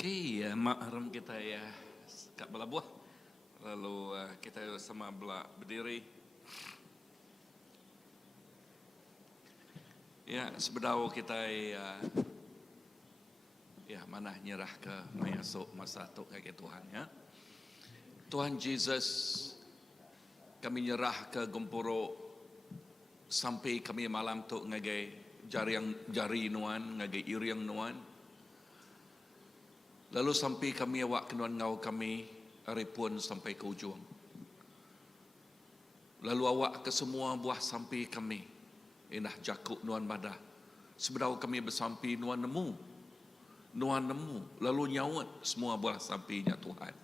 Okey, mahram kita ya kat belah buah. Lalu kita sama belah berdiri. Ya, sebedau kita mana nyerah ke mayasuk masa tu kaki Tuhan ya. Tuhan Yesus, kami nyerah ke gempuro sampai kami malam tu ngagai jari nuan, ngagai iriang nuan. Lalu sampai kami awak kenuan ngau kami hari pun sampai ke ujung. Lalu awak ke semua buah sampai kami inah jakuk nuan badah. Sebedau kami bersampai nuan nemu. Lalu nyawat semua buah sampainya Tuhan.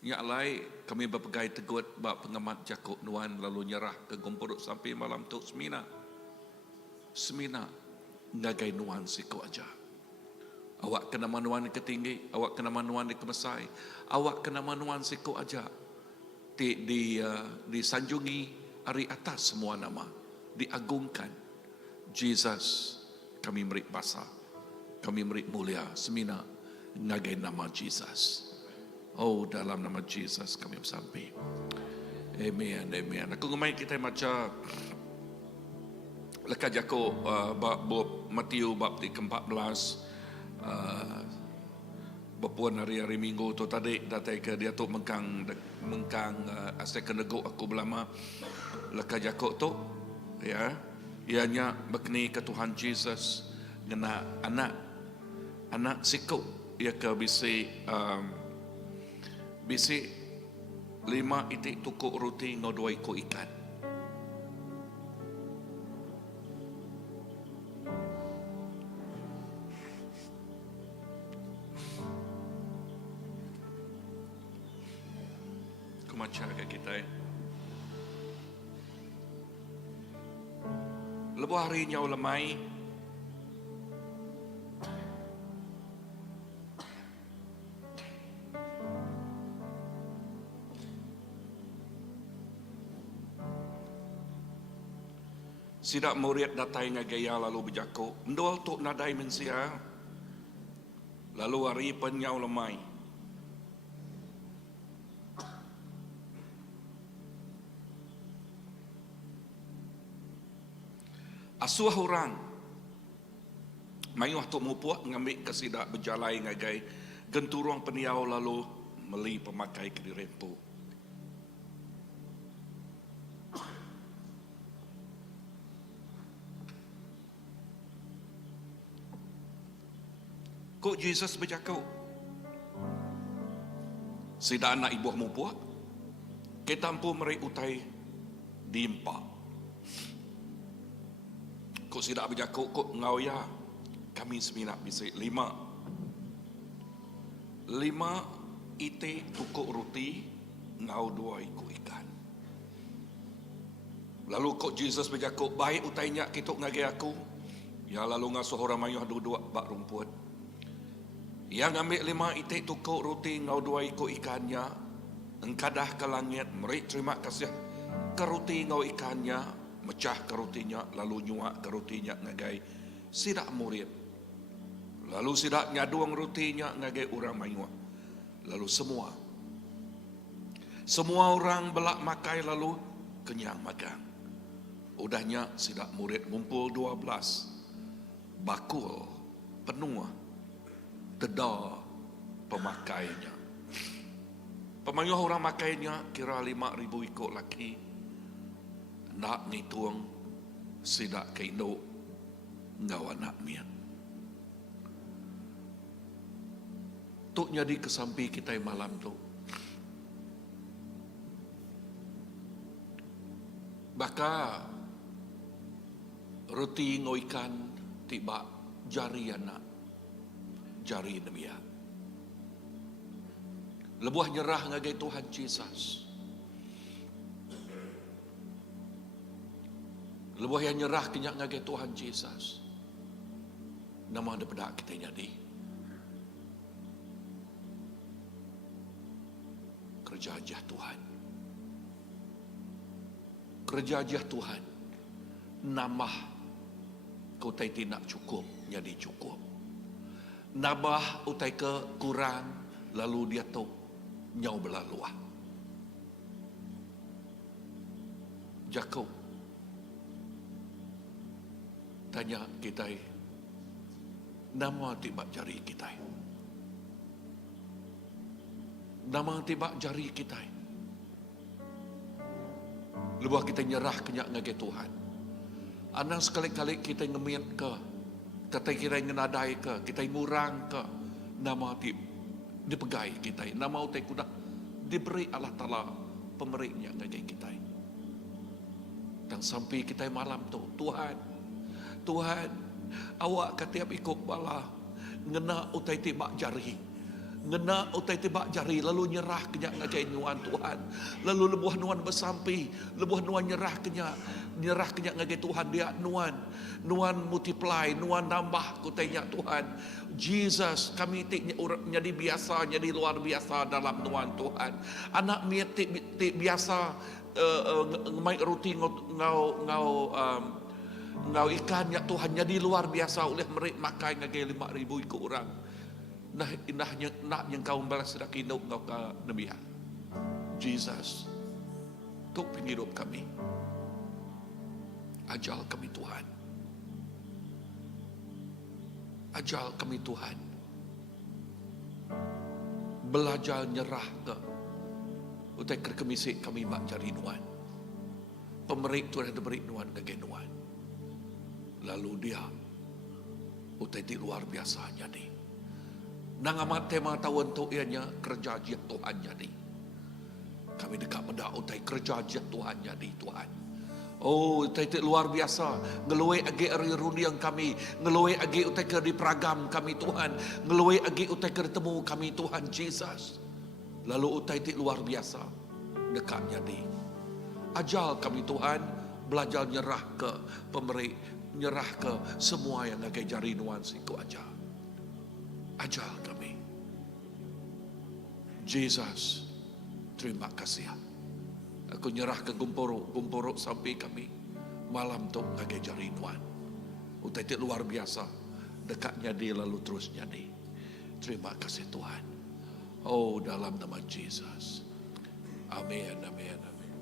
Nyak lai kami berpegai tegut bak pengamat jakuk nuan lalu nyerah ke gumpuruk sampai malam tu semina ngagai nuan siku aja. Awak kena manuan ketinggi, awak kena manuan di kemesai, awak kena manuan siku aja. Disanjungi hari atas semua nama, diagungkan. Jesus, kami beri basa, kami beri mulia, semina ngagai nama Jesus. Oh, dalam nama Jesus kami bersampai. Amen, amen. Aku ngomai kita macam lekat jako bab Matius bab 14. Berpuan hari-hari minggu tu tadi datai ke dia tu mengkang asal ke neguk aku belama lekat jakok tu ya ianya berkeni ke Tuhan Jesus ngena anak siku ia ke bisi 5 itik tukuk roti ngodoi ko ikan. Macam kita lebuh hari nyau lemai sidak murid datai ngagaya lalu berjaku mendol tuk nadai mensia lalu hari penyau lemai asuh orang mayuh tok mupuak ngambil kesidak berjalai ngagai genturong peniau lalu meli pemakai ke dirempu. Kok Jesus bercakap sidak anak ibuh mupuak kita ampu meri utai diimpak. Kok sidak berjakuk kok ngau ya kami seminak bisik 5 ite tukuk roti ngau 2 ikut ikan. Lalu kok Jesus berjakuk baik utainya kita ngagi aku ya lalu ngasuh orang mayuh dua bak rumput yang ambil 5 ite tukuk roti ngau 2 ikut ikannya engkadah ke langit meri terima kasih ke roti ngau ikannya mecah ke rotinya lalu nyuak ke rotinya ngagai sidak murid lalu sidak nyaduang rotinya ngagai orang mayuah lalu semua orang belak makai lalu kenyang makan udahnya sidak murid ngumpul 12 bakul penuh teda pemakainya pemayuh orang makainya kira 5,000 ikut laki nak ngituang sidak kaindo ngawa nak mian. Tuk jadi kesampi kita malam tu. Baka roti ngoikan tiba jari anak jari nemia. Lebuh nyerah ngagai Tuhan Jesus. Lebuh yang nyerah kenyak ngagai Tuhan Jesus. Nama ada pedak kita jadi. Kerja aja Tuhan. Kerja aja Tuhan. Nama kau tak nak cukup, jadi cukup. nambah utai ke kurang, lalu dia tu nyau belaluah. Jakub tanya kita, nama tiba jari kita, nama tiba jari kita. Lepas kita nyerah kenyak ngagai Tuhan. Anak sekali-kali kita ngemiat ke, kata kita ngenadai ke, kita ngurang ke, nama dipegai kita, nama utai kuda diberi Allah Ta'ala pemeriknya ngagai kita. Dan sampai kita malam tu, Tuhan, awak ketiap ikut bala, ngena utai tibak jari, lalu nyerah kenyak ngagai nuan Tuhan, lalu lebuah nuan bersampai, lebuah nuan nyerah kenyak ngagai Tuhan, dia nuan multiply, nuan nambah kutanya Tuhan. Jesus, kami jadi biasa, jadi luar biasa dalam nuan Tuhan. Anak miet biasa mai rutin ngau ikan ya Tuhan, jadi luar biasa oleh mereka makai ngagai 5,000 ikut orang. Nah indahnya nak yang kau balas dak hidup kau ke Nabi Jesus, kau penghidup kami, ajal kami Tuhan, belajar nyerah ke utai kerkemisik kami mak jari nuan, pemerik Tuhan ada beri nuan ngagai nuan, lalu dia utai di luar biasa jadi. Nang amat tema tahun tu ianya kerja jiat Tuhan jadi. Kami dekat mendak utai kerja jiat Tuhan jadi Tuhan. Oh, utai luar biasa. Ngeluai agi ari runi yang kami, ngeluai agi utai ke di peragam kami Tuhan, ngeluai agi utai ke temu kami Tuhan Jesus. Lalu utai luar biasa dekat jadi. Ajal kami Tuhan belajar nyerah ke pemerik, nyerah ke semua yang ngagai jari nuansi ku ajal. Ajal kami. Jesus, terima kasih. Aku nyerah ke gumpuruk sampai kami malam tu ngagai jari nuan. Utai luar biasa, dekatnya dia lalu terus jadi. Terima kasih Tuhan. Oh, dalam nama Jesus. Amin, amin, amin.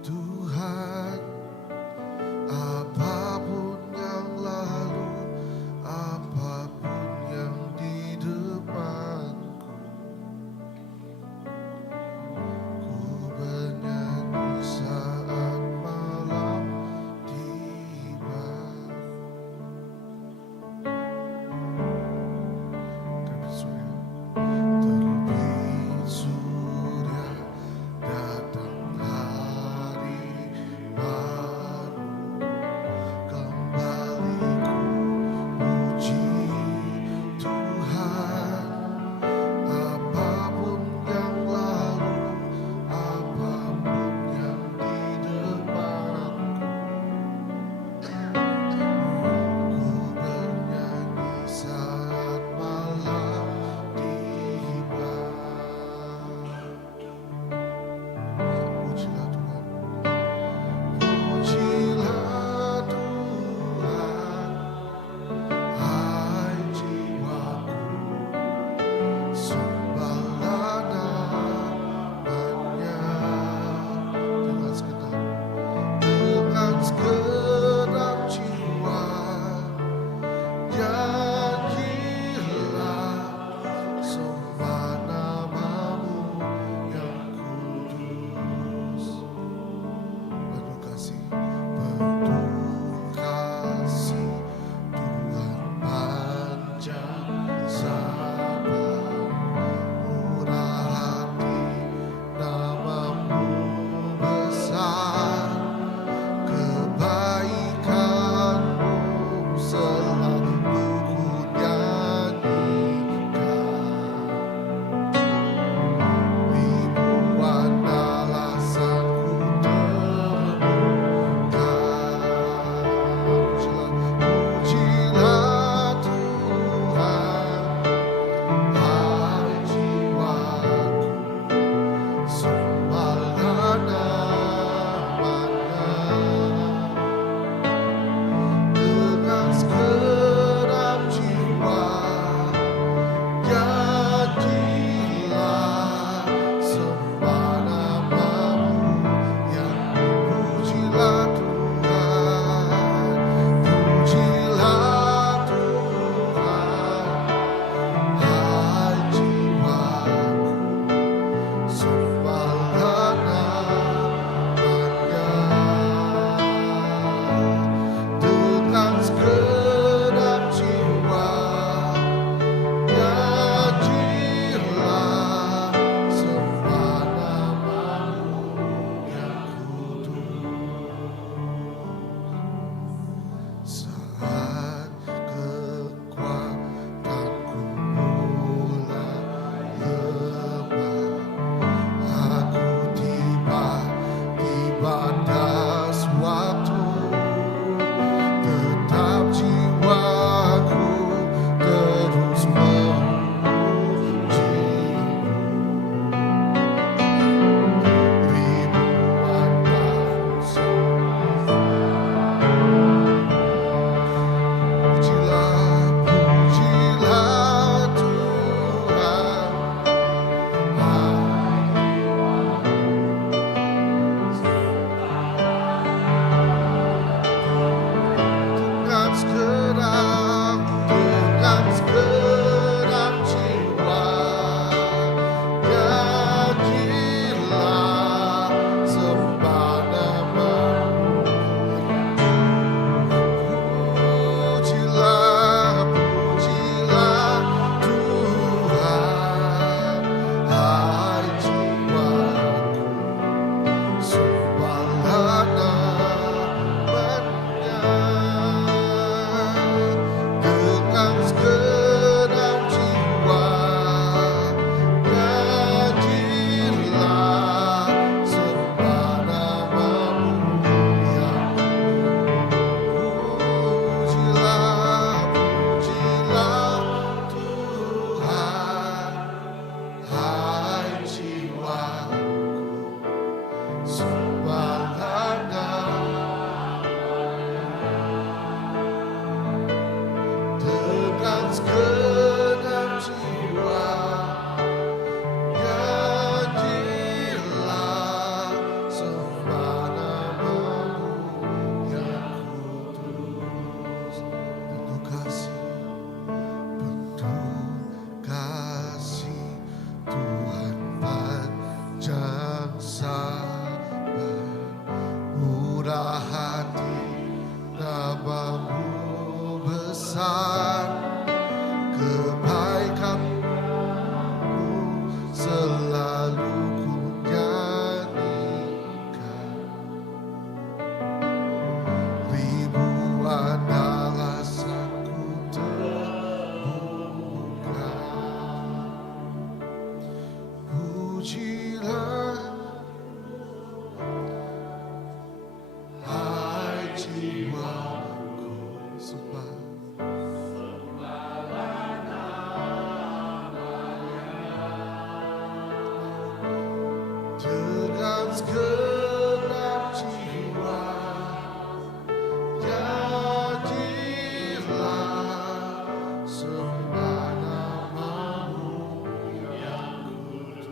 Tuhan jiwaku sembah. Dengan segenap jiwa, jadilah sembah namamu yang kudus.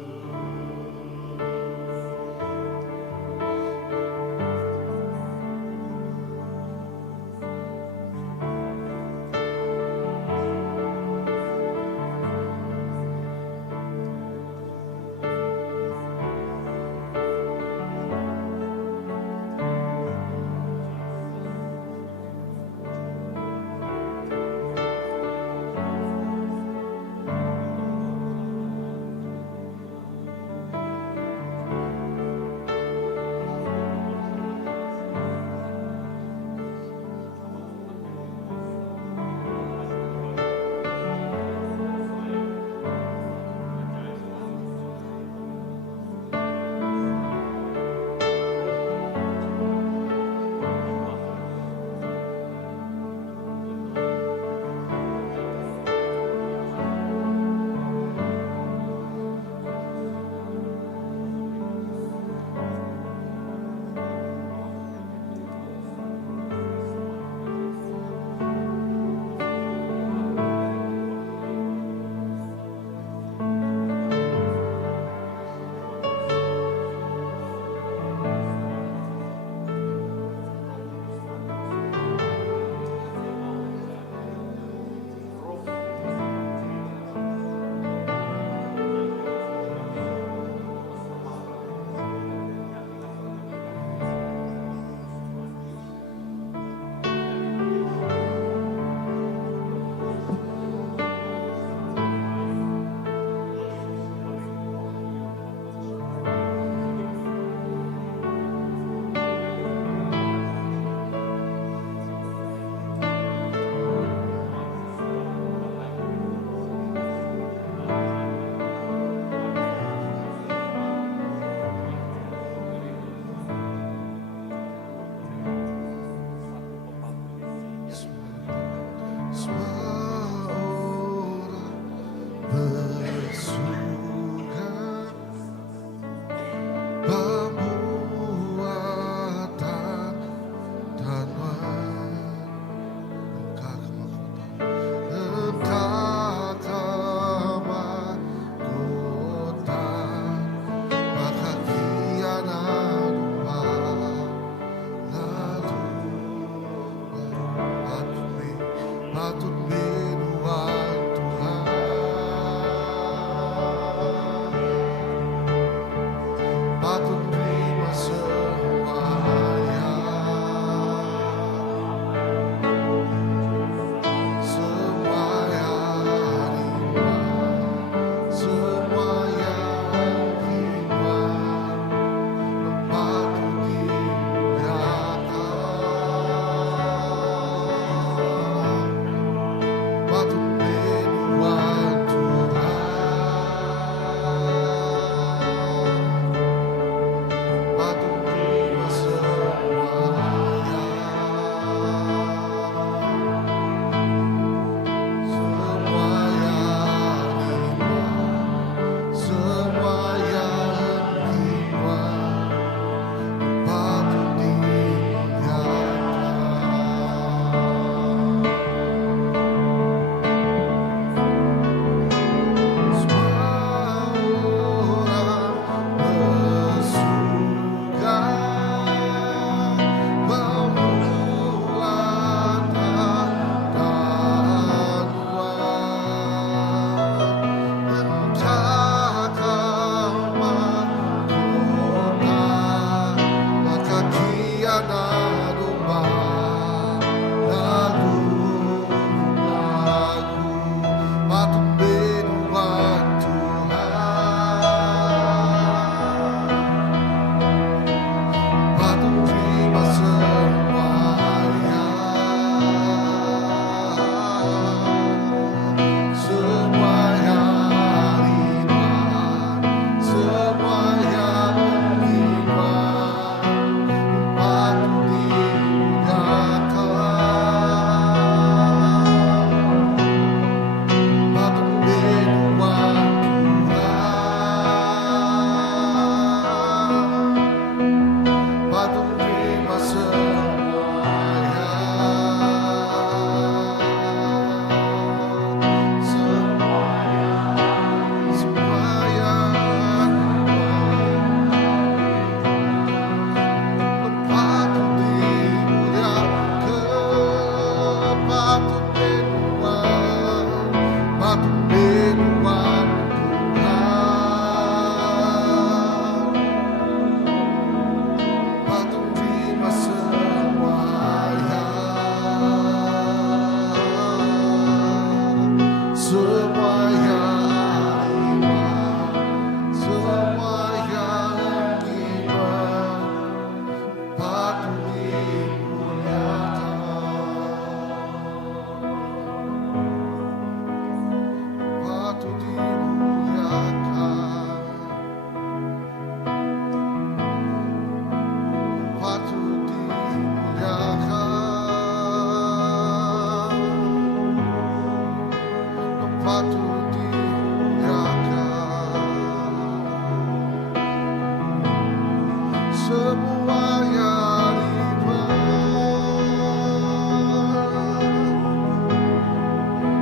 semua yang hikmat,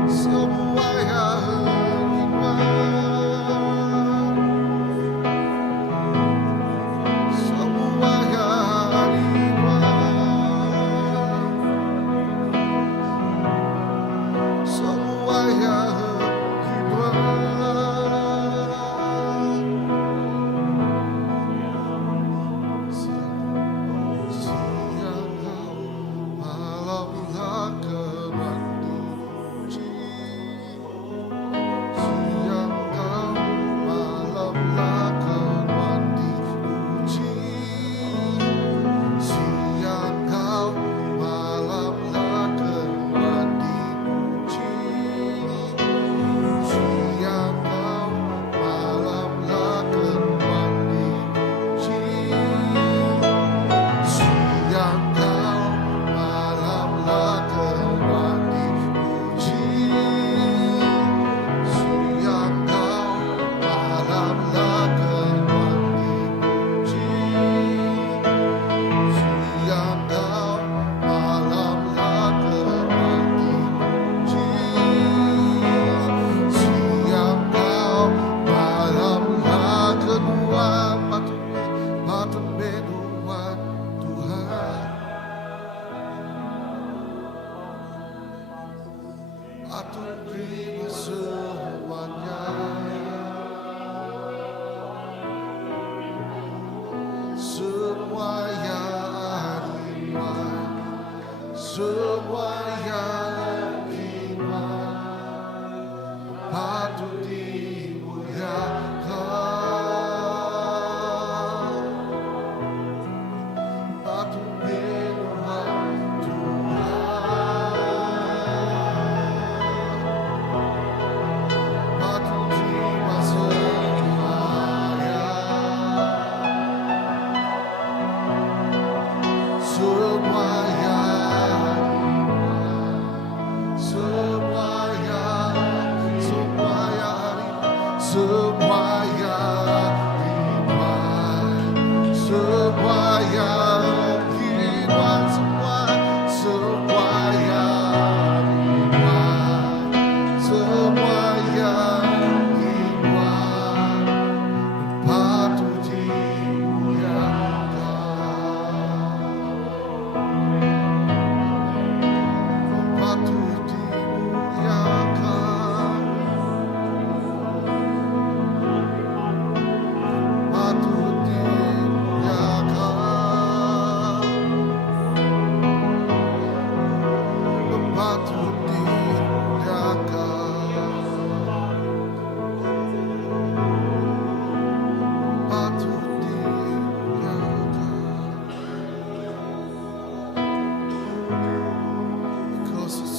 semua yang hikmat, semua yang hikmat, semua yang semua yang hikmat patut dimuliakan, patut menuhan Tuhan, patut terima semua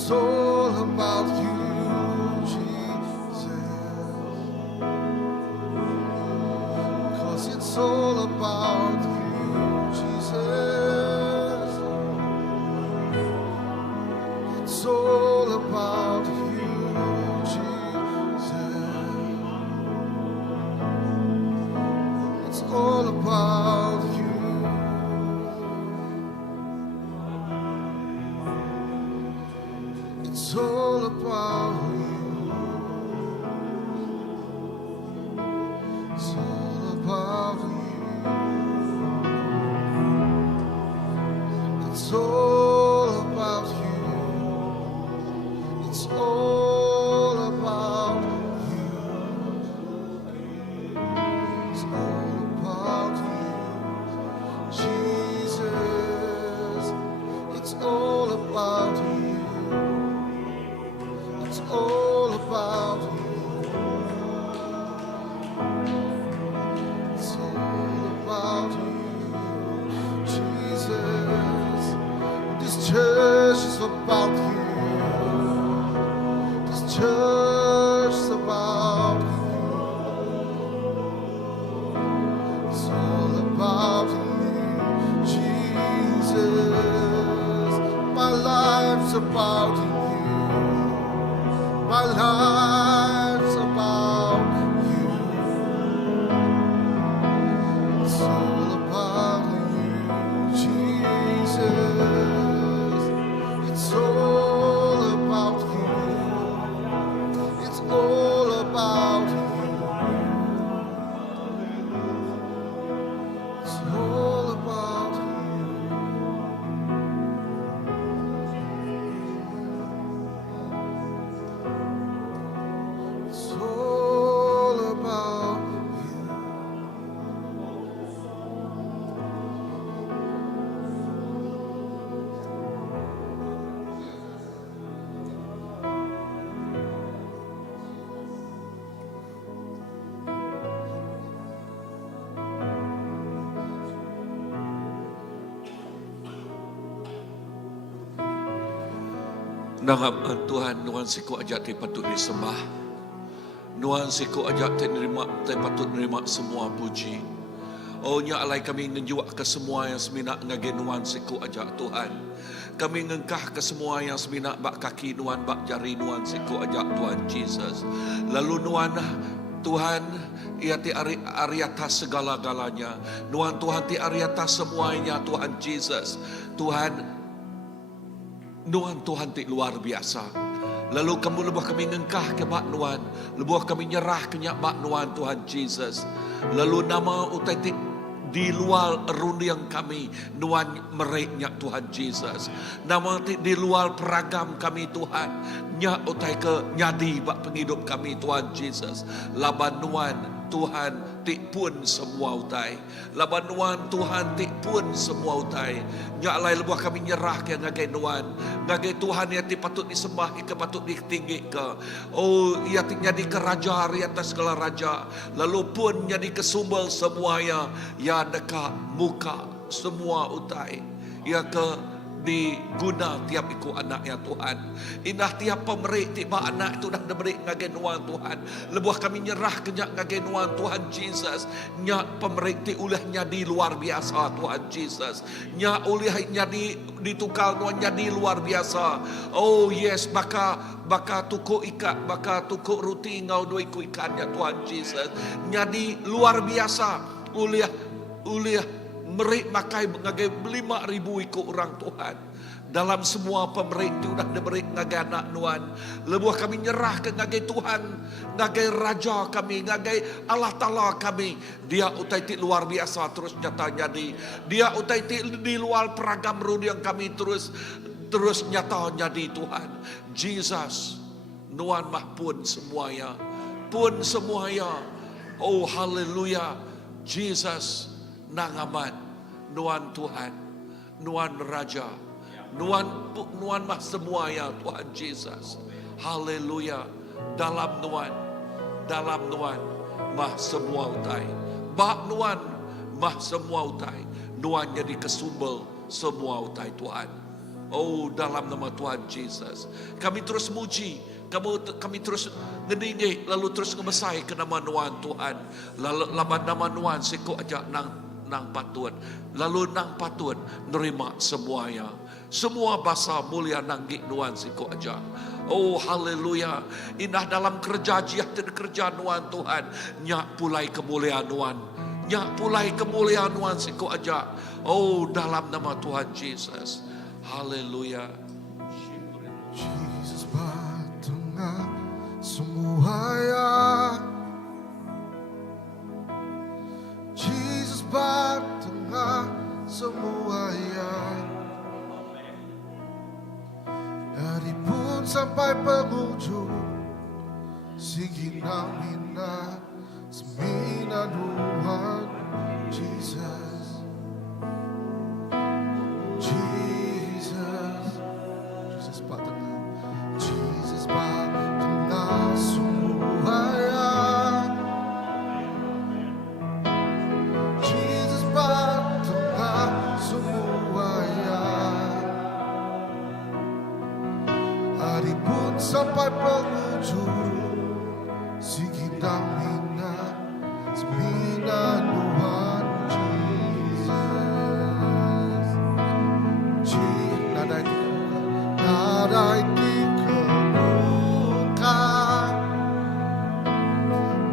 it's all about you, Jesus. 'Cause it's all about you, Jesus. It's all about you, Jesus. It's all about you. It's all about you. It's all about you. It's all about you. It's all about you. It's all about you, Jesus. It's all about you. It's all about you. It's all about you, Jesus. This church is about you. This church is about you. It's all about you, Jesus. My life's about you. My life's about you. It's all about you. Nangaman Tuhan, nuan siku ajak te patut disembah. Nuan siku ajak te patut nerima semua puji. Oh nya alai kami ngenjuak ke semua yang semina ngage nuan siku ajak Tuhan. Kami ngengkah ke semua yang semina bak kaki nuan bak jari nuan siku ajak Tuhan Jesus. Lalu nuan Tuhan, ia ti ari atas segala-galanya. Nuan Tuhan ti ari atas semuanya Tuhan Jesus. Tuhan, Nuan Tuhan ti luar biasa. Lalu kamu lebuh kami ngengkah ke bak Nuan. Lebuh kami nyerah ke nyak bak Nuan Tuhan Jesus. Lalu nama utai ti di luar rundiang kami Nuan merek nyak Tuhan Jesus. Nama ti di luar peragam kami Tuhan. Nyak utai ke nyadi bak penghidup kami Tuhan Jesus. Laban Nuan Tuhan tik pun semua utai. Laban Nuan Tuhan tik pun semua utai. Nyak lai lebuh kami nyerah ke ngagai Nuan. Ngagai Tuhan ia tik patut disembah, ia patut ditinggi ke. Oh, ia tik jadi ke raja di atas segala raja. Lalu pun jadi ke sumber semuanya. Ya dekat muka semua utai. Ia ke diguna tiap ikut anaknya Tuhan. Indah tiap pemerik tiba anak itu dah diberi ngagai Nuan Tuhan. Lebuh kami nyerah kenyak ngagai Nuan Tuhan Jesus. Nyak pemerik ti ulahnya di luar biasa Tuhan Jesus. Nyak ulahnya ditukar Nuan jadi luar biasa. Oh yes, baka tuku ikat, baka tuku ruti ngau dua ikut ikannya Tuhan Jesus. Jadi luar biasa uliah merik makai ngagai 5,000 ikut orang Tuhan. Dalam semua pemerik itu dah diberi ngagai anak Nuan. Lebuh kami nyerah ke ngagai Tuhan, ngagai Raja kami, ngagai Allah Ta'ala kami. Dia utai ti luar biasa terus nyata jadi. Dia utai ti di luar peragam rudi yang kami terus nyata jadi Tuhan. Jesus, Nuan mah pun semuanya. Pun semuanya. Oh haleluya. Jesus, nangaman, Nuan Tuhan, Nuan Raja, Nuan mah semuanya Tuhan Jesus. Haleluya. Dalam Nuan mah semua utai. Bak Nuan mah semua utai. Nuan jadi kesumbel semua utai Tuhan. Oh dalam nama Tuhan Jesus, kami terus muji. Kami terus ngedinggi, lalu terus ngemesai ke nama Nuan Tuhan. Lalu nama Nuan siku ajak nang patut. Lalu nang patut nerima semuanya. Semua bahasa mulia nanggik Nuan siku ajak. Oh haleluya. Indah dalam kerja jihad dan kerja Nuan Tuhan. Nyak pulai kemuliaan Nuan. Nyak pulai kemuliaan Nuan siku ajak. Oh dalam nama Tuhan Jesus. Haleluya. Jesus batengah semuanya. Jesus batengah semuanya. Dari pun sampai penghujung Siginang mina semina Tuhan Jesus. Jesus batengah. Jesus batengah semuanya. Jesus batengah semuanya. Hari pun sampai penghujung Siginang mina semina Tuhan Jesus. Nadai dikemuka,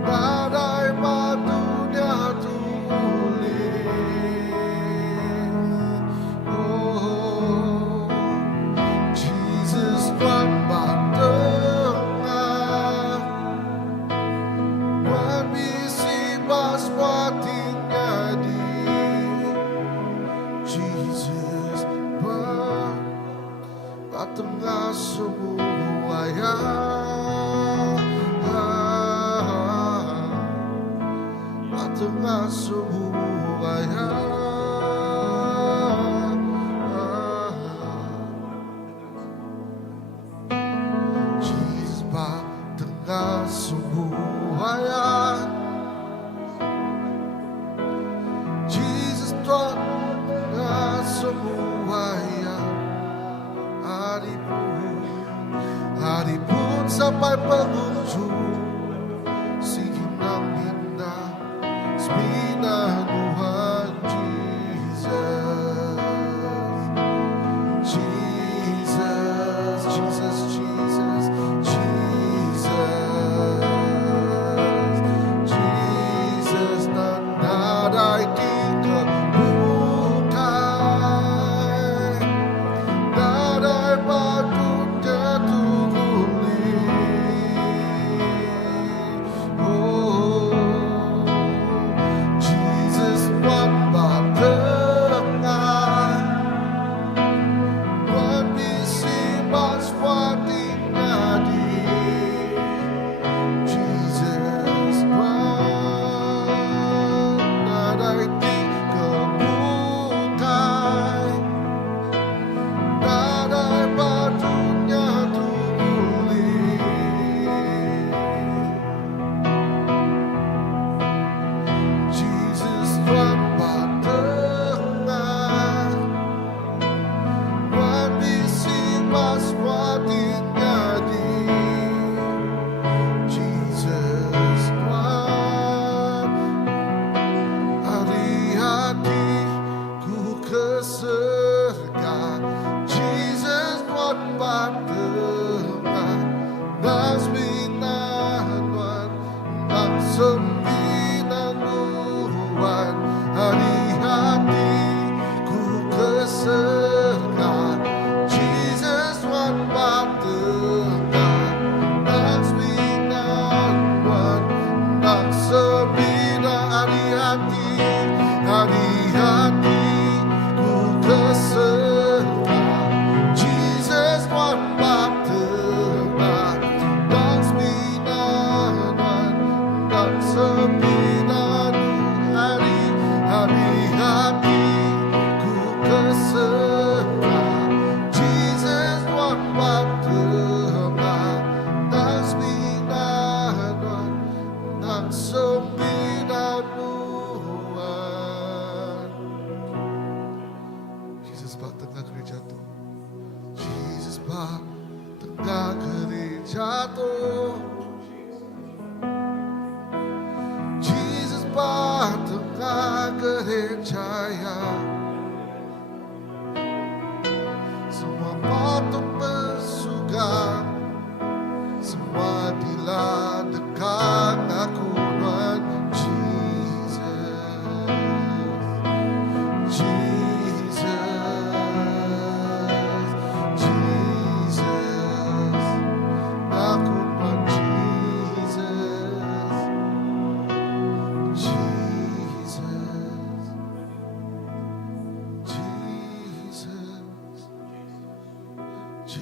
badai batunya tulis. Oh, Jesus Tuhan batengah, Tuhan bisi baswatinya di Jesus batengah semuanya. Batengah semuanya. Jesus batengah semuanya. Jesus batengah semuanya. Hari pun pengunjung Sinang bintang Semina Tuhan Jesus Jesus, Jesus, Jesus, Jesus Jesus dan nadai dikebukai Nadai patutnya tuguli Oh Jesus Tuhan batengah Tuhan bisi baswati ngadi Jesus Tuhan nadai dikebukai Nadai patutnya tuguli Jesus Tuhan batengah Tuhan bisi baswati ngadi Jesus Tuhan hari-hatiku keserga Jesus Tuhan batengah dan sembilan Tuhan dan sembilan Tuhan hari-hatiku keserga Jesus Tuhan batengah dan sembilan Tuhan dan sembilan hari-hatiku keserga Jesus Tuhan batengah dan sembilan Tuhan dan sembilan hari-hatiku keserga Jesus Tuhan batengah dan sembilan Tuhan dan sembilan Tuhan Jesus batengah gereja Tuhan Jesus batengah gereja Tuhan Jesus batengah gereja ya semua patut bersuka semua diladekan aku Tuhan Jesus Jesus Jesus aku Tuhan Jesus Jesus Jesus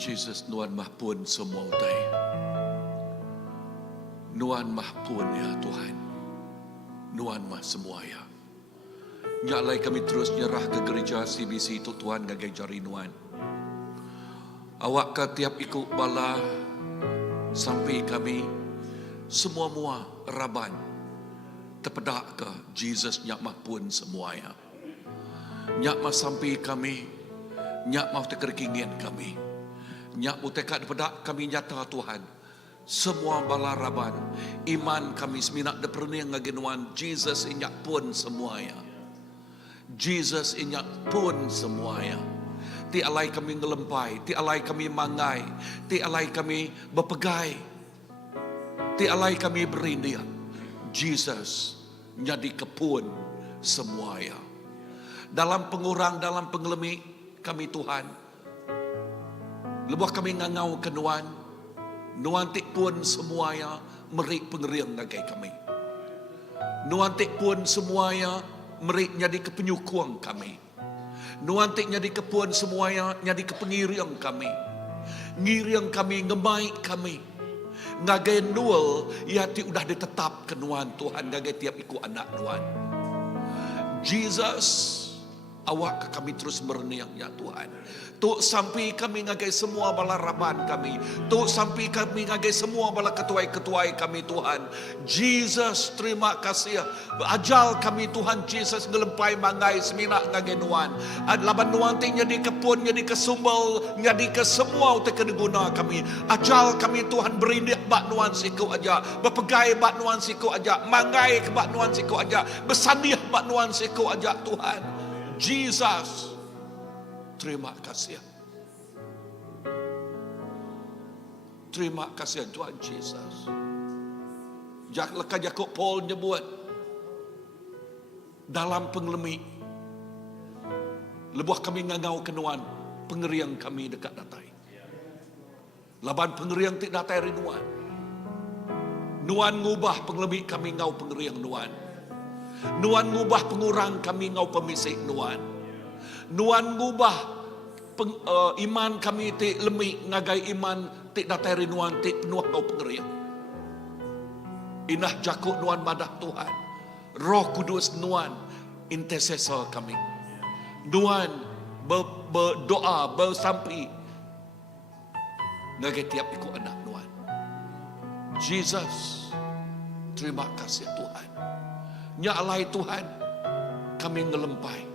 Jesus, Nuan mahpun semua utai. Nuan mahpun ya Tuhan. Nuan mah semua ya. Nyalai kami terus nyerah ke gereja CBC itu Tuhan gagai jari Nuan. Awak ke tiap ikut bala sampai kami semua mua raban terpedak ke Jesus nyak mahpun semua ya. Nyak mah sampai kami, nyak mah terkingin kami. Nyak mutekat pedak kami nyata Tuhan. Semua bala raban iman kami seminak deperni ngagenuan Jesus inyak pun semuanya. Jesus inyak pun semuanya. Ti alai kami ngelempai, ti alai kami mangai, ti alai kami berpegai, ti alai kami berindia. Jesus jadi kepun semuanya. Dalam pengurang, dalam pengelemi kami Tuhan. Lebuh kami ngangau ke Nuan. Nuan tik pun semuanya merik pengeriang ngagai kami. Nuan tik pun semuanya merik nyadi kepenyukuang kami. Nuan tik nyadi kepun semuanya nyadi kepengiriang kami. Ngiriang kami, ngemai kami. Ngagai nual, ya ti udah ditetap ke Nuan Tuhan. Ngagai tiap ikut anak Nuan. Jesus, awak kami terus berniang ya Tuhan. Tuk sampai kami ngagai semua bala raban kami. Tuk sampai kami ngagai semua bala ketuai-ketuai kami Tuhan. Jesus, terima kasih. Ajal kami Tuhan Jesus ngelempai mangai seminak ngagai Nuan. Laban Nuan ting nyadi kepun, nyadi kesumbal, nyadi ke semua utek kedeguna kami. Ajal kami Tuhan berindik bak Nuan siku aja. Berpegai bak Nuan siku aja. Mangai ke bak Nuan siku aja. Bersandiah bak Nuan siku aja Tuhan. Jesus, terima kasih. Terima kasih Tuhan Jesus. Jak leka Jakob Paul nyebut dalam pengelemi lebuh kami ngangau kenuan pengeriang kami dekat datai. Laban pengeriang tik datai rinuan. Nuan ngubah pengelemi kami ngau pengeriang Nuan. Nuan ngubah pengurang kami ngau pemisik Nuan. Nuan ngubah iman kami ti lemik ngagai iman ti datai Nuan ti penuh ngau pengeriang. Inah jakuk Nuan madah Tuhan. Roh Kudus Nuan intercessor kami. Nuan berdoa bersampai ngagai tiap ikut anak Nuan. Jesus, terima kasih Tuhan. Nyalai Tuhan, kami ngelempai.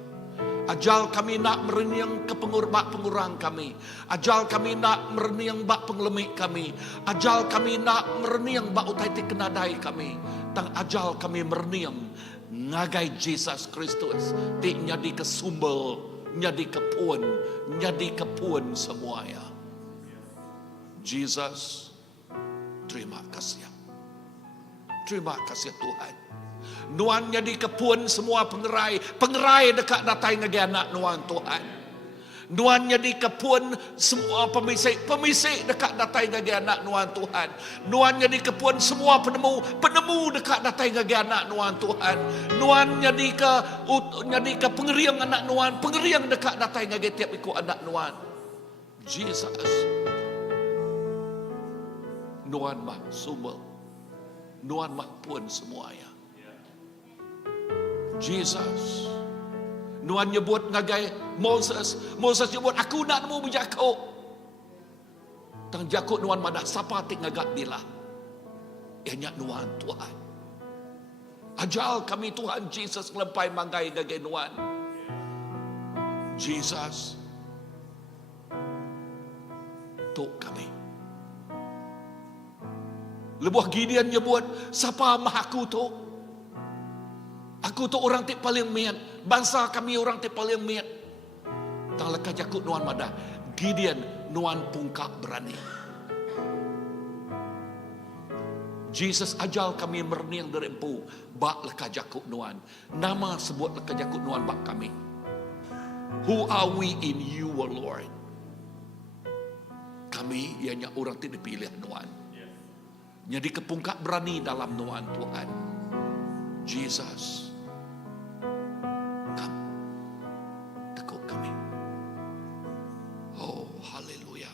Ajal kami nak mereniang ke pengurang kami. Ajal kami nak mereniang bak pengelemik kami. Ajal kami nak mereniang bak utai ti kenadai kami. Tang ajal kami mereniang ngagai Jesus Kristus. Ti nyadi kesumbel, nyadi kepun semuanya. Jesus, terima kasih. Terima kasih Tuhan. Nuan jadi kepun semua pengerai dekat datai ngagai anak Nuan Tuhan. Nuan jadi kepun semua pemisik dekat datai ngagai anak Nuan Tuhan. Nuan jadi kepun semua penemu dekat datai ngagai anak Nuan Tuhan. Nuan jadi ke pengeriang anak Nuan, pengeriang dekat datai ngagai tiap ikut anak Nuan. Jesus, Nuan mah sumber, Nuan mah pun semuanya. Jesus, Nuan nyebut ngagai Moses nyebut aku nak nemu berjakuk. Tang jakuk Nuan madah sapa tik ngagak bila. Ianya Nuan Tuhan. Ajal kami Tuhan Jesus ngelempai manggai ngagai Nuan. Jesus, tuk kami. Lebuh Gideon nyebut sapa mah aku tu. Aku tu orang ti paling miat. Bangsa kami orang ti paling miat. Tang leka jakut Nuan madah. Gideon Nuan pungkak berani. Jesus ajal kami merniang dari empu. Bak leka jakut Nuan. Nama sebut leka jakut Nuan bak kami. Who are we in you, O Lord? Kami ianya orang ti dipilih Nuan. Jadi kepungkak berani dalam Nuan Tuhan. Jesus, come, tekuk kami. Oh, haleluya.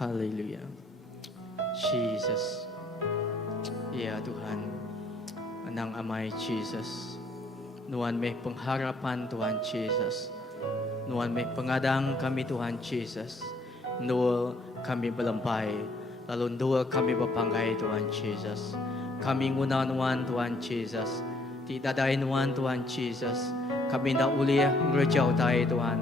Haleluya. Jesus. Ya Tuhan, Anang Amai Jesus. Nuan meh pengharapan Tuhan Jesus. Nuan meh pengadang kami Tuhan Jesus. Nuan kami belempai. Lalu nuan kami berpanggai Tuhan Jesus. Kami nguna nuan Tuhan Jesus. Tidak ada nuan Tuhan Jesus. Kami nak uliah ngerjau tai Tuhan.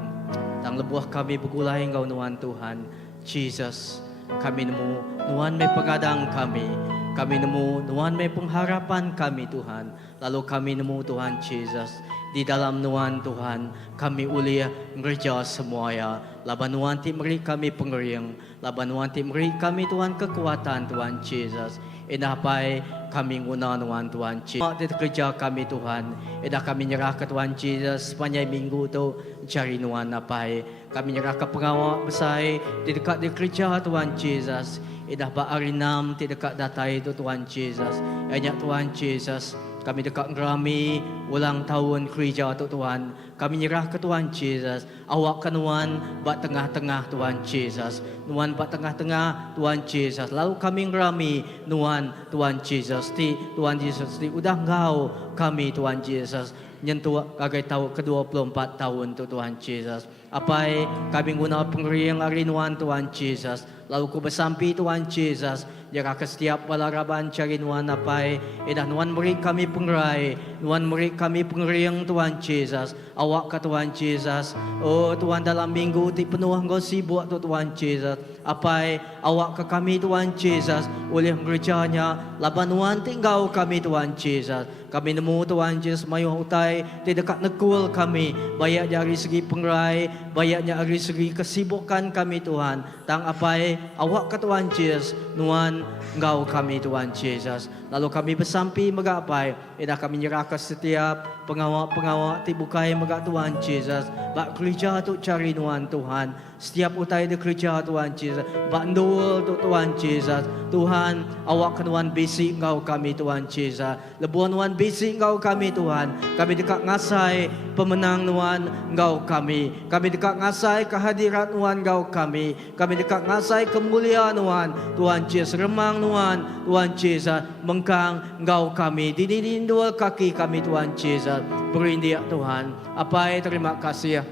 Tang lebuah kami bergulai engkau nuan Tuhan Jesus. Kami nemu nuan me pengadang kami. Kami nemu nuan me pengharapan kami Tuhan. Lalu kami nemu Tuhan Jesus. Di dalam nuan Tuhan kami uliah ngerja semuanya. Laban nuan ti meri kami pengering. Laban nuan ti meri kami Tuhan kekuatan Tuhan Jesus. Inapai kami nguna nuan Tuhan Jesus. Di kerja kami Tuhan. Ina kami nyerah ke Tuhan Jesus. Sepanjang minggu tu cari nuan napai. Kami nyerah ke pengawal besar di dekat di kerja Tuhan Jesus. Ina ba hari 6 di dekat datai itu Tuhan Jesus. Banyak Tuhan Jesus. Kami dekat ngerami ulang tahun kerja tu Tuhan. Kami nyerah ke Tuhan Jesus. Awak ke nuan bak tengah-tengah Tuhan Jesus. Nuan bak tengah-tengah Tuhan Jesus. Lalu kami ngerami nuan Tuhan Jesus. Tuhan Jesus udah engkau kami Tuhan Jesus. Nyentuh kagai tahu ke-24 tahun tu Tuhan Jesus. Apai kami guna pengeriang hari nuan Tuhan Jesus. Lalu ku bersampi Tuhan Jesus. Jika ke setiap balaraban cari nuan apai. Edah nuan beri kami pengerai. Nuan beri kami pengeriang Tuhan Jesus. Awak ke Tuhan Jesus. Oh Tuhan dalam minggu ti penuh engkau sibuk tu Tuhan Jesus. Apai awak ke kami Tuhan Jesus. Oleh gerejanya. Laban nuan tinggal kami Tuhan Jesus. Kami nemu Tuhan Jesus mayuh utai. Di dekat nekul kami. Banyak dari segi pengerai. Banyaknya dari segi kesibukan kami Tuhan. Tang apai awak ke Tuhan Jesus. Nuan engkau kami Tuhan Jesus. Lalu kami bersampi megapai. Edah kami nyerah ke setiap pengawak-pengawak tibukai megak Tuhan Jesus. Bak kerja tu cari nuan Tuhan. Setiap utai di kerja Tuhan Jesus. Bak ndul tu Tuhan Jesus. Tuhan awak kenuan bisi engkau kami Tuhan Jesus. Lebuan nuan bisi engkau kami Tuhan. Kami dekat ngasai pemenang nuan engkau kami. Kami dekat ngasai kehadiran nuan engkau kami. Kami dekat ngasai kemuliaan nuan Tuhan Jesus. Remang nuan Tuhan Jesus. Mengkang engkau kami. Dinding-dindul kaki kami Tuhan Jesus. Berindia Tuhan. Apai terima kasih.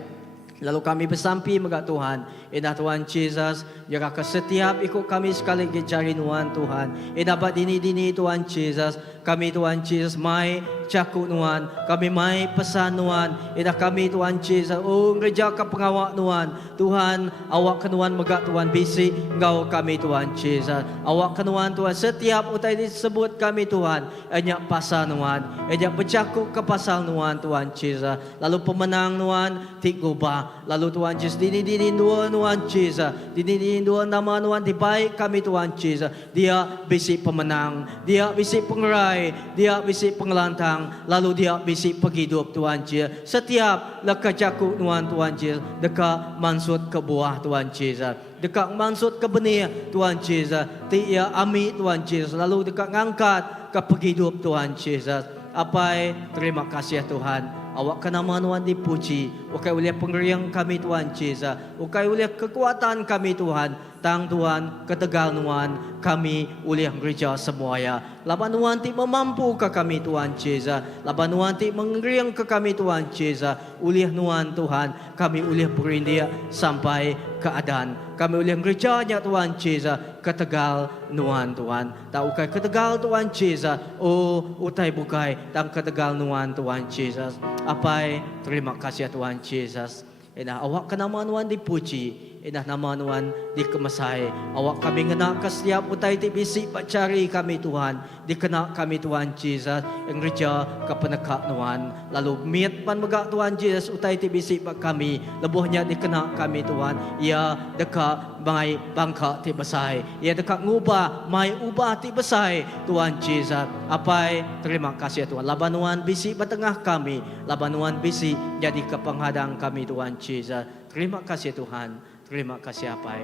Lalu kami bersampi megat Tuhan. Indah Tuhan Jesus. Jika ke setiap ikut kami sekali cari nuan Tuhan. Indah bat dini-dini Tuhan Jesus. Kami Tuhan Jesus mai cakuk nuan. Kami mai pesan nuan. Indah kami Tuhan Jesus. Oh gereja ke pengawak nuan. Tuhan awak ke nuan megat Tuhan bisi. Engkau kami Tuhan Jesus. Awak ke nuan Tuhan. Setiap utai disebut kami Tuhan. Enyak pasal nuan. Enyak bercakuk ke pasal nuan Tuhan Jesus. Lalu pemenang nuan tik gubah. Lalu Tuhan Jesus dini-dini dua nuan Jesus. Dini-dini dua nama nuan dibaik kami Tuhan Jesus. Dia bisi pemenang. Dia bisi pengerai. Dia bisi pengelantang. Lalu dia bisi penghidup Tuhan Jesus. Setiap leka jakuk nuan Tuhan Jesus. Dekat mansut ke buah Tuhan Jesus. Dekat mansut ke benih Tuhan Jesus. Tia ami Tuhan Jesus. Lalu dekat ngangkat ke penghidup Tuhan Jesus. Apai terima kasih Tuhan. Awak ke nama Tuhan dipuji. Ukai oleh pengeriang kami Tuhan Jesus. Ukai oleh kekuatan kami Tuhan. Tang Tuhan ketegal Tuhan kami oleh gereja semuanya. Laban Tuhan ti memampu ke kami Tuhan Jesus. Laban Tuhan ti mengeriang ke kami Tuhan Jesus. Oleh Tuhan kami oleh berindia sampai keadaan. Kami oleh gerejanya Tuhan Jesus. Ketegal Tuhan. Tak ukai ketegal Tuhan Jesus. Oh utai bukai. Tang ketegal Tuhan Jesus. Apai terima kasih Tuhan Jesus. Inah awak ke nama Tuhan dipuji. Inah nama Tuhan dikemesai. Awak kami ngena ke setiap utai ti bisi cari kami Tuhan. Dikena kami Tuhan Jesus. Yang gereja ke penekak Tuhan. Lalu miat pan megak Tuhan Jesus utai ti bisi kami. Lebuhnya dikena kami Tuhan. Ia dekat mai bangka ti besai. Ia dekat ngubah mai ubah ti besai Tuhan Jesus. Apai terima kasih Tuhan. Laban Tuhan bisi bertengah kami. Laban Tuhan bisi jadi kepenghadang kami Tuhan Jesus. Terima kasih Tuhan. Terima kasih Apai.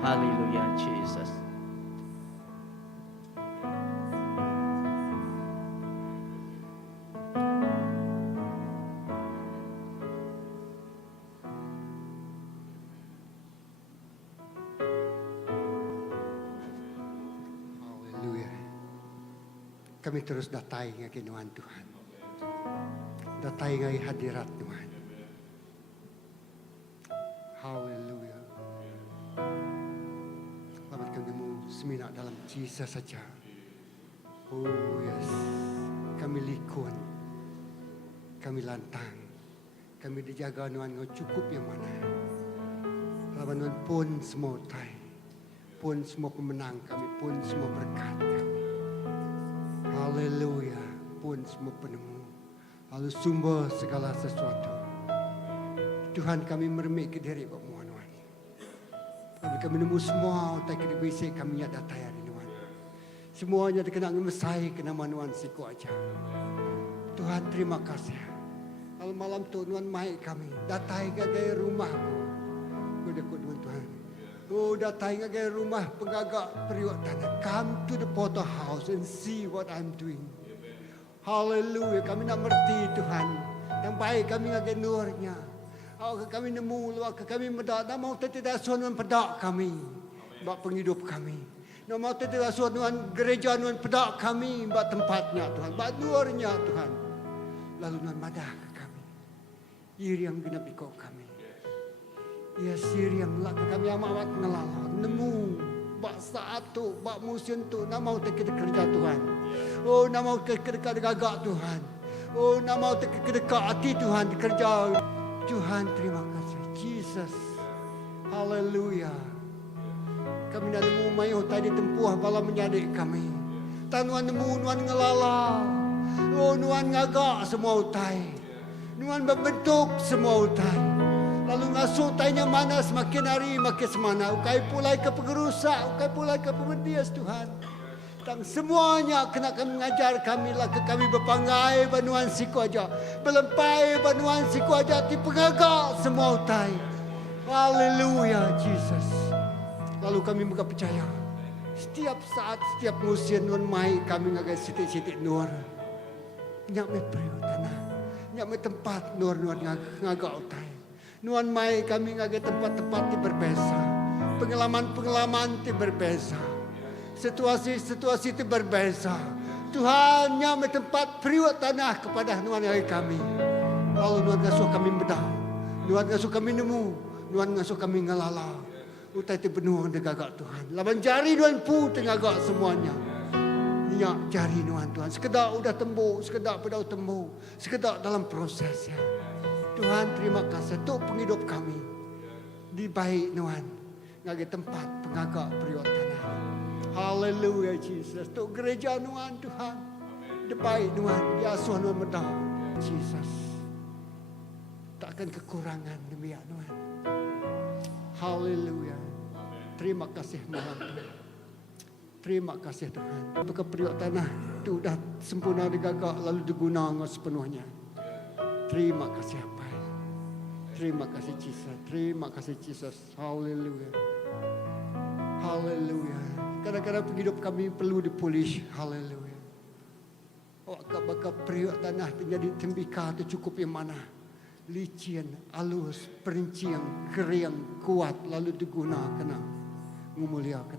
Haleluya Jesus. kami terus datai ngaki Tuhan Tuhan. Datai ngai hadirat Tuhan. Haleluya. Selamat kami semina dalam Jesus saja. Oh yes. Kami likun. Kami lantang. Kami dijaga Tuhan ngau cukup yang mana. Lawan Tuhan pun semua tai. Pun semua pemenang kami. Pun semua berkat kami. Haleluya. Pun semua penemu. Lalu sumber segala sesuatu. Tuhan kami meremik ke diri Bapak Tuhan. Kami nemu semua. Tak kena bersih kami ada tayar ini Tuhan. Semuanya kena ngemesai kena manuan siku aja. Tuhan terima kasih. Kalau malam tu Tuhan mai kami. Datai ke gaya rumahku. Kudekut Tuhan. Oh datai ke gaya rumah penggagak periwak tanah. Come to the porter house and see what I'm doing. Haleluya. Kami nak mengerti Tuhan. Yang baik kami ngagak nurnya. Kami nemu luar kami medak. Nak mau tidak suan pedak kami. Bak penghidup kami. Nak mau tidak suan Tuhan gereja Tuhan pedak kami. Bak tempatnya Tuhan. Bak nurnya Tuhan. Lalu Tuhan madah ke kami. Iri yang genap ikut kami. Ya siri yang lak kami amat ngelala. Nemu. Bak saat tu. Bak musim tu. Nak mau kita kerja Tuhan. Oh nak mau kedekat gagak Tuhan. Oh nak mau kedekat hati Tuhan kerja. Tuhan terima kasih. Jesus. Haleluya. Kami nak nemu mayu tadi tempuh bala menyadik kami. Tuhan nemu Tuhan ngelala. Oh Tuhan ngagak semua utai. Tuhan berbentuk semua utai. Lalu ngasuh tanya mana semakin hari makin semana. Ukai pulai ke pengerusak. Ukai pulai ke pemendias Tuhan. Dan semuanya kena kami mengajar kami lah ke kami berpanggai banuan siku aja. Belempai banuan siku aja. Di pengagak semua utai. Haleluya Jesus. Lalu kami muka percaya. Setiap saat, setiap musim Tuhan mai kami ngagai sitik-sitik nur. Nyak me periuk tanah. Nyak me tempat nur ngagak utai. Tuhan mai kami ngagai tempat-tempat yang berbeza. Pengalaman-pengalaman yang berbeza. Situasi-situasi itu berbeza. Tuhan yang tempat periwat tanah kepada Tuhan yang kami. Lalu Tuhan ngasuh kami bedah. Tuhan ngasuh kami nemu. Tuhan ngasuh kami ngelala. Utai itu penuh dengan gagak Tuhan. Laban jari Tuhan pun tengagak semuanya. Niak jari Tuhan. Sekedar udah tembuk. Sekedar pedau tembuk. Sekedar dalam prosesnya. Tuhan terima kasih. Untuk penghidup kami. Di baik Tuhan. Ngagi tempat pengagak periwat tanah. Haleluya Jesus. Untuk gereja Tuhan Tuhan. Depai Tuhan. Ya Tuhan medah. Jesus. Takkan kekurangan demikian Tuhan. Haleluya. Terima kasih Tuhan. Terima kasih Tuhan. Untuk periuk tanah itu sudah sempurna digagak lalu digunakan sepenuhnya. Terima kasih apa. Terima kasih Jesus. Terima kasih Jesus. Haleluya. Haleluya. Kadang-kadang hidup kami perlu dipolish. Haleluya. Bakal periuk tanah menjadi tembikar itu cukup yang mana? Licin, halus, perincian, kering, kuat lalu digunakan. Memuliakan.